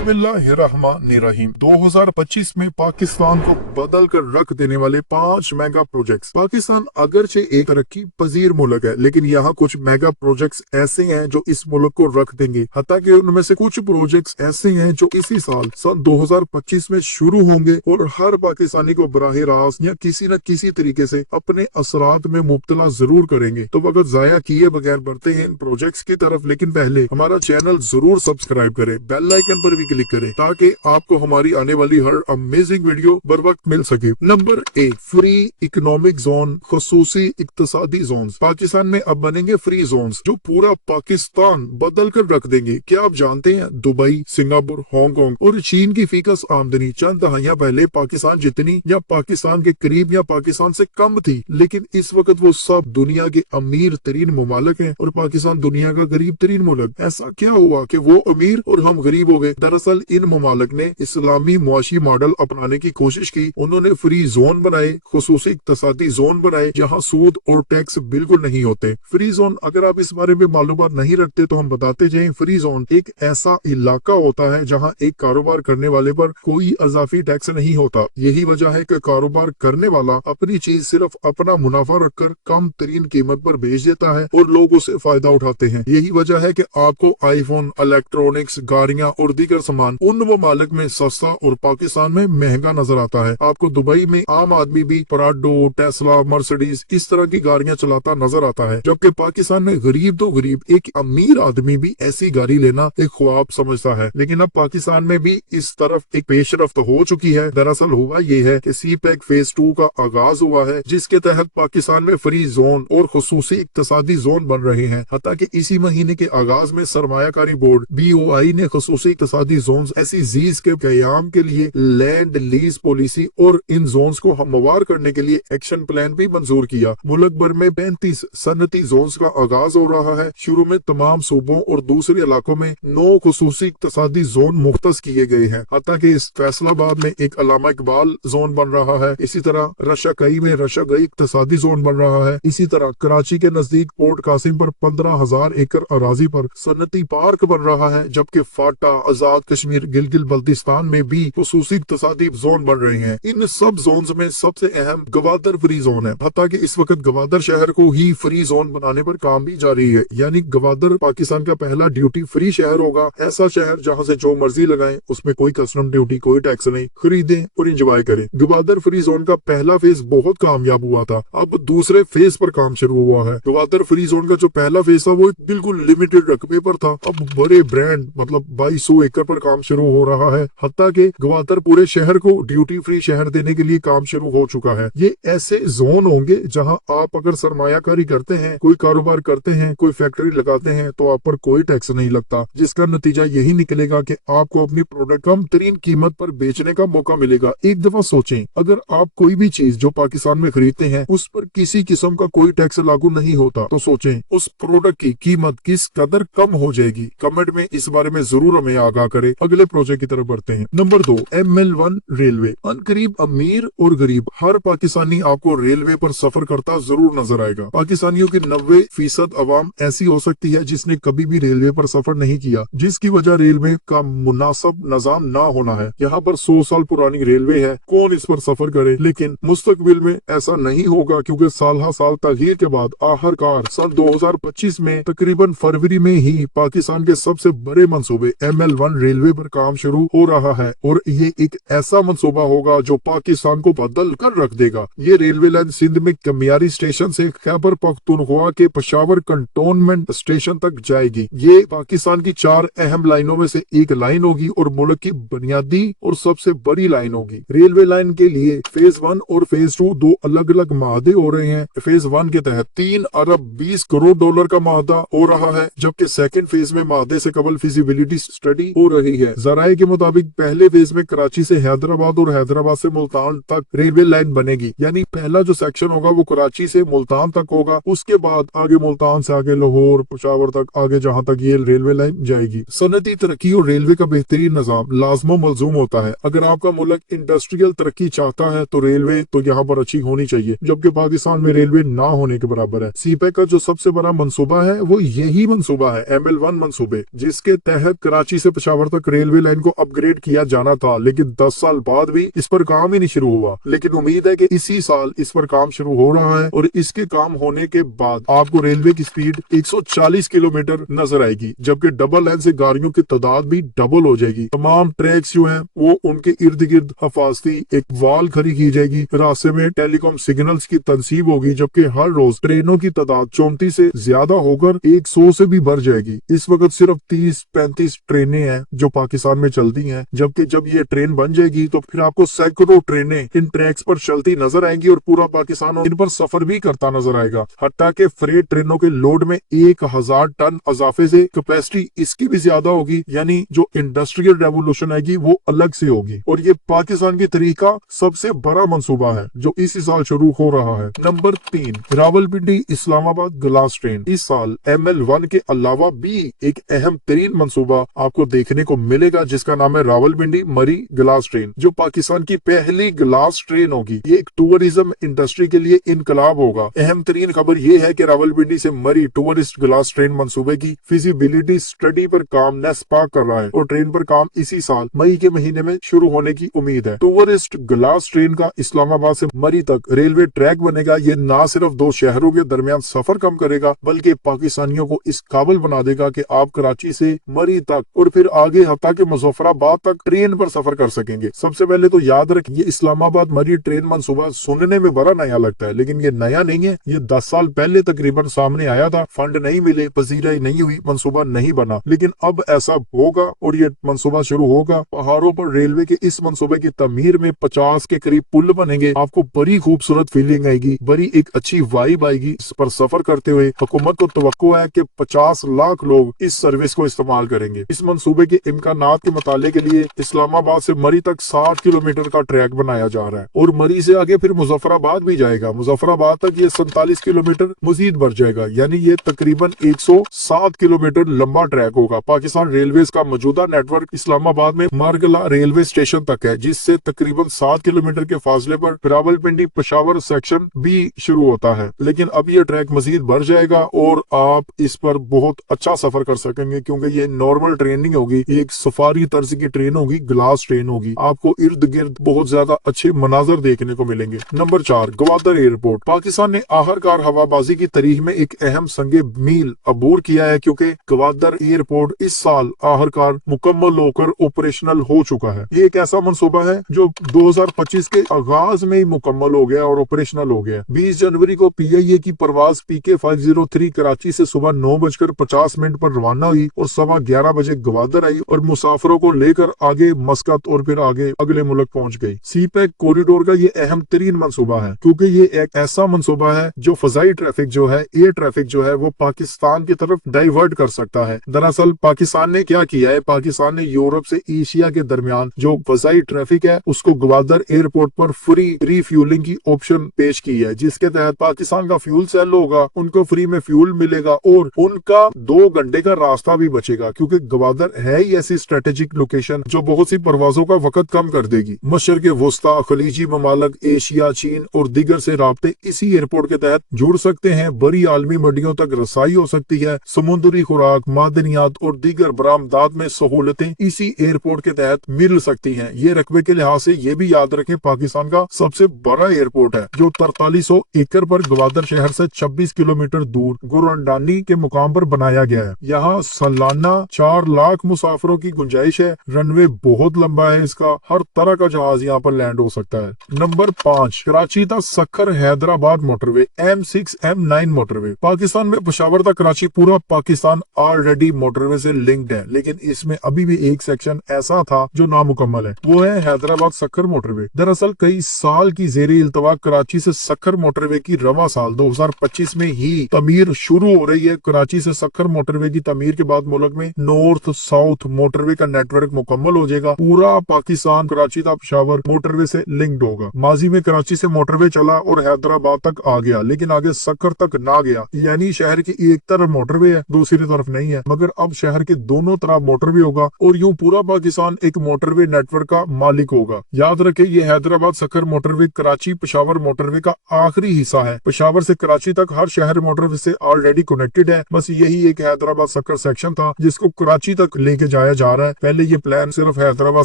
बिस्मिल्लाहिर्रहमानिर्रहीम 2025 में पाकिस्तान को बदल कर रख देने वाले 5 मेगा प्रोजेक्ट्स। पाकिस्तान अगरचे एक तरक्की पजीर मुल्क है, लेकिन यहाँ कुछ मेगा प्रोजेक्ट्स ऐसे हैं जो इस मुल्क को रख देंगे। हालांकि उनमें से कुछ प्रोजेक्ट्स ऐसे हैं जो इसी सन 2025 में शुरू होंगे और हर पाकिस्तानी को बराह रास्त या किसी न किसी तरीके से अपने असरात में मुब्तला जरूर करेंगे। तो वक्त जाया किए बगैर बढ़ते हैं इन प्रोजेक्ट्स की तरफ, लेकिन पहले हमारा चैनल जरूर सब्सक्राइब करें, बेल आइकन पर भी क्लिक करें ताकि आपको हमारी आने वाली हर अमेजिंग वीडियो बर वक्त मिल सके। नंबर 1, फ्री इकोनॉमिक जोन, खसूसी इक्तसादी जोन। पाकिस्तान में अब बनेंगे फ्री जोन जो पूरा पाकिस्तान बदल कर रख देंगे। क्या आप जानते हैं दुबई, सिंगापुर, हांगकांग और चीन की फीकस आमदनी चंद दहाइयां पहले पाकिस्तान जितनी या पाकिस्तान के करीब या पाकिस्तान से कम थी, लेकिन इस वक्त वो सब दुनिया के अमीर तरीन ममालिक हैं और पाकिस्तान दुनिया का गरीब तरीन मुल्क। ऐसा क्या हुआ कि वो अमीर और हम गरीब हो गए? दरअसल इन ममालिक ने इस्लामी मुआशी मॉडल अपनाने की कोशिश की। उन्होंने फ्री जोन बनाए, खुसूसी इक्तसादी जोन बनाए जहाँ सूद और टैक्स बिल्कुल नहीं होते। फ्री जोन, अगर आप इस बारे में मालूमात नहीं रखते तो हम बताते जाएं। फ्री जोन एक ऐसा इलाका होता है जहाँ एक कारोबार करने वाले पर कोई अजाफी टैक्स नहीं होता। यही वजह है कि कारोबार करने वाला अपनी चीज सिर्फ अपना मुनाफा रखकर कम तरीन कीमत पर बेच देता है और लोग उससे फायदा उठाते हैं। यही वजह है कि आपको आईफोन, इलेक्ट्रॉनिक्स, गाड़ियां और दीगर सामान उन ममालिक में सस्ता और पाकिस्तान में महंगा नजर आता है। आपको दुबई में आम आदमी भी पराडो, टेस्ला, मर्सिडीज इस तरह की गाड़ियां चलाता नजर आता है, जबकि पाकिस्तान में गरीब तो गरीब एक अमीर आदमी भी ऐसी गाड़ी लेना एक ख्वाब समझता है। लेकिन अब पाकिस्तान में भी इस तरफ एक पेशरफ्त हो चुकी है। दरअसल हुआ ये है कि सी पैक फेज 2 का आगाज हुआ है, जिसके तहत पाकिस्तान में फ्री जोन और खुसूसी इक्तसादी जोन बन रहे हैं। हालांकि इसी महीने के आगाज में सरमायाकारी बोर्ड BOI ने खुसूसी इक्तसादी जोन ऐसी जीज के कयाम के लिए लैंड लीज पॉलिसी और इन जोन्स को हमवार करने के लिए एक्शन प्लान भी मंजूर किया। मुल्क भर में 35 सनती जोन्स का आगाज हो रहा है। शुरू में तमाम सूबों और दूसरे इलाकों में 9 खुसूसी इक्तसादी जोन मुख्तस किए गए हैं। हालांकि इस फैसलाबाद में एक अल्लामा इकबाल जोन बन रहा है। इसी तरह रशाकई में रशाकई इक्तसादी जोन बन रहा है। इसी तरह कराची के नजदीक पोर्ट कासिम पर 15,000 एकड़ अराजी पर सनती पार्क बन रहा है, जबकि फाटा, आजाद कश्मीर, गिलगित बल्तिस्तान में भी खुसूसी इक्तसादी जोन बन रहे हैं। इन सब जोन में सबसे अहम गवादर फ्री जोन है। हालांकि इस वक्त गवादर शहर को ही फ्री जोन बनाने पर काम भी जारी है, यानी गवादर पाकिस्तान का पहला ड्यूटी फ्री शहर होगा। ऐसा शहर जहाँ से जो मर्जी लगाएं, उसमें कोई कस्टम ड्यूटी, कोई टैक्स नहीं, खरीदें और इंजॉय करें। गवादर फ्री जोन का पहला फेज बहुत कामयाब हुआ था, अब दूसरे फेज पर काम शुरू हुआ है। गवादर फ्री जोन का जो पहला फेज था वो बिल्कुल लिमिटेड रकबे पर था, अब बड़े ब्रांड मतलब 2200 एकड़ पर काम शुरू हो रहा है। हत्ता के गवादर पूरे शहर को ड्यूटी फ्री शहर देने के लिए काम शुरू हो चुका है। ये ऐसे जोन होंगे जहां आप अगर सरमायाकारी करते हैं, कोई कारोबार करते हैं, कोई फैक्ट्री लगाते हैं तो आप पर कोई टैक्स नहीं लगता, जिसका नतीजा यही निकलेगा कि आपको अपनी प्रोडक्ट कम तरीन कीमत पर बेचने का मौका मिलेगा। एक दफा सोचें, अगर आप कोई भी चीज जो पाकिस्तान में खरीदते हैं उस पर किसी किस्म का कोई टैक्स लागू नहीं होता, तो सोचें उस प्रोडक्ट की कीमत किस कदर कम हो जाएगी। कमेंट में इस बारे में जरूर हमें आगाह करें। अगले प्रोजेक्ट की तरफ बढ़ते हैं। Number 2, ML1 railway. अनकरीब अमीर और गरीब हर पाकिस्तानी आपको रेलवे पर सफर करता जरूर नजर आएगा। पाकिस्तानियों की 90% अवाम ऐसी हो सकती है जिसने कभी भी रेलवे पर सफर नहीं किया, जिसकी वजह रेलवे का मुनासिब निजाम ना होना है। यहाँ पर 100 साल पुरानी रेलवे है, कौन इस पर सफर करे? लेकिन मुस्तकबिल में ऐसा नहीं होगा, क्योंकि साल तगीर के बाद आखिरकार सन 2025 में तकरीबन फरवरी में ही पाकिस्तान के सबसे बड़े मंसूबे ML1 रेलवे पर काम शुरू हो रहा है और ये एक ऐसा मंसूबा होगा जो पाकिस्तान को बदल कर रख देगा। ये रेलवे लाइन सिंध में कमियारी स्टेशन से खैबर पख्तूनख्वा के पेशावर कंटोनमेंट स्टेशन तक जाएगी। ये पाकिस्तान की 4 अहम लाइनों में से एक लाइन होगी और मुल्क की बुनियादी और सबसे बड़ी लाइन होगी। रेलवे लाइन के लिए फेज 1 और फेज 2 दो अलग अलग माहदे हो रहे हैं। फेज 1 के तहत 3 अरब 20 करोड़ डॉलर का माहदा हो रहा है, जबकि सेकंड फेज में माहदे से कबल फिजिबिलिटी स्टडी हो रही है। जराये के मुताबिक पहले फेज में कराची से हैदराबाद और हैदराबाद से मुल्तान तक रेलवे लाइन बनेगी, यानी पहला जो सेक्शन होगा वो कराची से मुल्तान तक होगा, उसके बाद आगे मुल्तान से आगे लाहौर, पेशावर तक, आगे जहाँ तक ये रेलवे लाइन जाएगी। सनती तरक्की और रेलवे का बेहतरीन निजाम लाजमो मलजूम होता है। अगर आपका मुल्क इंडस्ट्रियल तरक्की चाहता है तो रेलवे तो यहाँ पर अच्छी होनी चाहिए, जबकि पाकिस्तान में रेलवे ना होने के बराबर है। सीपैक का जो सबसे बड़ा मंसूबा है वो यही मंसूबा है, ML1 मंसूबे, जिसके तहत कराची से पेशावर तक रेलवे लाइन को अपग्रेड किया जाना था, लेकिन 10 साल बाद भी इस पर काम ही नहीं शुरू हुआ। लेकिन उम्मीद है कि इसी साल इस पर काम शुरू हो रहा है और इसके काम होने के बाद आपको रेलवे की स्पीड 140 किलोमीटर नजर आएगी, जबकि डबल लाइन से गाड़ियों की तादाद भी डबल हो जाएगी। तमाम ट्रैक्स जो हैं वो उनके इर्द गिर्द हिफाजती एक वाल खड़ी की जाएगी। रास्ते में टेलीकॉम सिग्नल्स की तनसीब होगी, जबकि हर रोज ट्रेनों की तादाद 34 से ज्यादा होकर 100 से भी बढ़ जाएगी। इस वक्त सिर्फ 30-35 ट्रेनें हैं जो पाकिस्तान में चलती हैं, जबकि जब ये ट्रेन बन जाएगी तो फिर आपको सैकड़ों ट्रेनें इन ट्रैक्स पर चलती नजर आएंगी और पूरा पाकिस्तान इन पर सफर भी करता नजर आएगा। हत्ता के फ्रेट ट्रेनों के लोड में 1000 टन इजाफे से कैपेसिटी इसकी भी ज्यादा होगी, यानी जो इंडस्ट्रियल रेवोल्यूशन आएगी वो अलग से होगी। और ये पाकिस्तान की तरीका सबसे बड़ा मंसूबा है जो इसी साल शुरू हो रहा है। Number 3, Rawalpindi Islamabad glass train. इस साल ML1 के अलावा भी एक अहम तरीन मंसूबा आपको देखने को मिलेगा, जिसका नाम है रावलपिंडी मरी ग्लास ट्रेन, जो पाकिस्तान की पहली ग्लास ट्रेन होगी। ये एक टूरिज्म इंडस्ट्री के लिए इनकलाब होगा। अहम तरीन खबर ये है कि रावलपिंडी से मरी टूरिस्ट ग्लास ट्रेन मंसूबे की फिजिबिलिटी स्टडी पर काम नेस्पा कर रहा है और ट्रेन पर काम इसी साल मई के महीने में शुरू होने की उम्मीद है। टूरिस्ट ग्लास ट्रेन का इस्लामाबाद से मरी तक रेलवे ट्रैक बनेगा। ये न सिर्फ दो शहरों के दरमियान सफर कम करेगा, बल्कि पाकिस्तानियों को इस काबिल बना देगा कि आप कराची से मरी तक और फिर आगे हत्ता के मुजफ्फराबाद तक ट्रेन पर सफर कर सकेंगे। सबसे पहले तो याद रखें, ये इस्लामाबाद मरी ट्रेन मंसूबा सुनने में बड़ा नया लगता है, लेकिन ये नया नहीं है। ये 10 साल पहले तकरीबन सामने आया था, फंड नहीं मिले, पजीराई नहीं हुई, मंसूबा नहीं बना, लेकिन अब ऐसा होगा और ये मंसूबा शुरू होगा। पहाड़ों पर रेलवे के इस मंसूबे की तमीर में 50 के करीब पुल बनेंगे। आपको बड़ी खूबसूरत फीलिंग आएगी, बड़ी एक अच्छी वाइब आएगी इस पर सफर करते हुए। हुकूमत को तवक्को है कि 50 लाख लोग इस सर्विस को इस्तेमाल करेंगे। इस मंसूबे के इम्कानात के मुताले के लिए इस्लामाबाद से मरी तक 60 किलोमीटर का ट्रैक बनाया जा रहा है और मरी से आगे फिर मुजफ्फराबाद भी जाएगा। मुजफ्फराबाद तक ये 47 किलोमीटर मजीद बढ़ जाएगा, यानी ये तकरीबन 107 किलोमीटर लंबा ट्रैक होगा। पाकिस्तान रेलवेज का मौजूदा नेटवर्क इस्लामाबाद में मारगला रेलवे स्टेशन तक है, जिससे तकरीबन 7 किलोमीटर के फासले पर रावलपिंडी पेशावर सेक्शन भी शुरू होता है। लेकिन अब ये ट्रैक मजीद बढ़ जाएगा और आप इस पर बहुत अच्छा सफर कर सकेंगे, क्योंकि ये नॉर्मल ट्रेन नहीं होगी, ये एक सफारी तर्ज की ट्रेन होगी, ग्लास ट्रेन होगी। आपको इर्द गिर्द बहुत ज्यादा अच्छे मनाजर देखने को मिलेंगे। Number 4, Gwadar airport. पाकिस्तान ने आखिरकार हवाबाजी की तारीख में एक अहम संगे मील अबूर किया है, क्योंकि ग्वादर एयरपोर्ट इस साल आखिरकार मुकम्मल होकर ऑपरेशनल हो चुका है। ये एक ऐसा मंसूबा है जो 2025 के आगाज में ही मुकम्मल हो गया और ऑपरेशनल हो गया। 20 जनवरी को PIA की परवाज PK 503 कराची से सुबह 9:50 पर रवाना हुई और 11:15 बजे ग्वादर आई और मुसाफिरों को लेकर आगे मस्कत और फिर आगे अगले मुल्क पहुंच गई। CPEC कॉरिडोर का ये अहम तरीन मंसूबा है, क्योंकि ये एक ऐसा मंसूबा है जो फजाई ट्रैफिक जो है, एयर ट्रैफिक जो है, वो पाकिस्तान की तरफ डाइवर्ट कर सकता है। दरअसल पाकिस्तान ने क्या किया है, पाकिस्तान ने यूरोप से एशिया के दरमियान जो फजाई ट्रैफिक है उसको ग्वादर एयरपोर्ट पर फ्री रिफ्यूलिंग की ऑप्शन पेश की है, जिसके तहत पाकिस्तान का फ्यूल सेल होगा, उनको फ्री में फ्यूल मिलेगा और उनका 2 घंटे का रास्ता भी बचेगा, क्योंकि ग्वादर है ही ऐसी स्ट्रेटेजिक लोकेशन जो बहुत सी परवाजों का वक्त कम कर देगी। मशरक वस्ता, खलीजी ममालक, एशिया, चीन और दीगर से राब्ते इसी एयरपोर्ट के तहत जुड़ सकते हैं। बड़ी आलमी मंडियों तक रसाई हो सकती है। समुद्री खुराक, मादनियात और दीगर बरामदात में सहूलतें इसी एयरपोर्ट के तहत मिल सकती हैं। ये रकबे के लिहाज से ये भी याद रखें, पाकिस्तान का सबसे बड़ा एयरपोर्ट है, जो 4300 एकड़ पर ग्वादर शहर से 26 किलोमीटर दूर गुरंडानी के मुकाम पर बनाया गया है। यहाँ सालाना 4 लाख मुसाफिरों की गुंजाइश है। रनवे बहुत लंबा है इसका, हर तरह का जहाज यहाँ पर लैंड हो सकता है। नंबर 5, कराची तक Sukkur Hyderabad motorway M6 M9 motorway. Pakistan में पेशावर तक कराची पूरा पाकिस्तान ऑलरेडी मोटरवे से लिंक्ड है, लेकिन इसमें अभी भी एक सेक्शन ऐसा था जो नामुकम्मल है, वो है हैदराबाद सक्खर मोटरवे। दरअसल कई साल की ज़ेरे इल्तवा कराची से सक्खर मोटरवे की रवा साल 2025 में ही तमीर शुरू हो रही है। कराची से सक्खर मोटरवे की तमीर के बाद मुल्क में नॉर्थ साउथ मोटरवे का नेटवर्क मुकम्मल हो जाएगा। पूरा पाकिस्तान कराची तक पेशावर मोटरवे से लिंक्ड होगा। माजी में कराची से मोटरवे चला और हैदराबाद तक आ गया, लेकिन आगे सक्खर तक ना गया, यानी शहर की एक तरफ मोटरवे है, दूसरी तरफ नहीं है, मगर अब शहर के दोनों तरफ मोटरवे होगा और यूं पूरा पाकिस्तान एक मोटरवे नेटवर्क का मालिक होगा। याद रखें, ये हैदराबाद सक्खर मोटरवे कराची पेशावर मोटरवे का आखिरी हिस्सा है। पेशावर से कराची तक हर शहर मोटरवे से ऑलरेडी कनेक्टेड है, बस यही एक हैदराबाद सक्खर सेक्शन था जिसको कराची तक लेके जाना سجایا جا رہا ہے۔ پہلے یہ پلان صرف حیدرآباد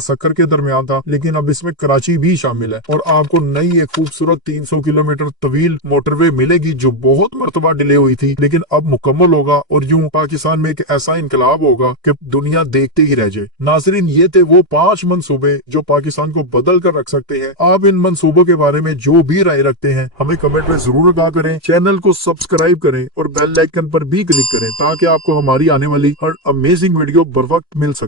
سکر کے درمیان تھا، لیکن اب اس میں کراچی بھی شامل ہے، اور آپ کو نئی ایک خوبصورت 300 کلومیٹر طویل موٹر وے ملے گی جو بہت مرتبہ ڈیلے ہوئی تھی، لیکن اب مکمل ہوگا، اور یوں پاکستان میں ایک ایسا انقلاب ہوگا کہ دنیا دیکھتے ہی رہ جائے۔ ناظرین، یہ تھے وہ 5 منصوبے جو پاکستان کو بدل کر رکھ سکتے ہیں۔ آپ ان منصوبوں کے بارے میں جو بھی رائے رکھتے ہیں ہمیں کمنٹ میں ضرور آگاہ کریں، چینل کو سبسکرائب کریں اور بیل آئیکن پر بھی کلک کریں تاکہ آپ کو ہماری آنے والی ہر امیزنگ ویڈیو بر وقت مل سکے۔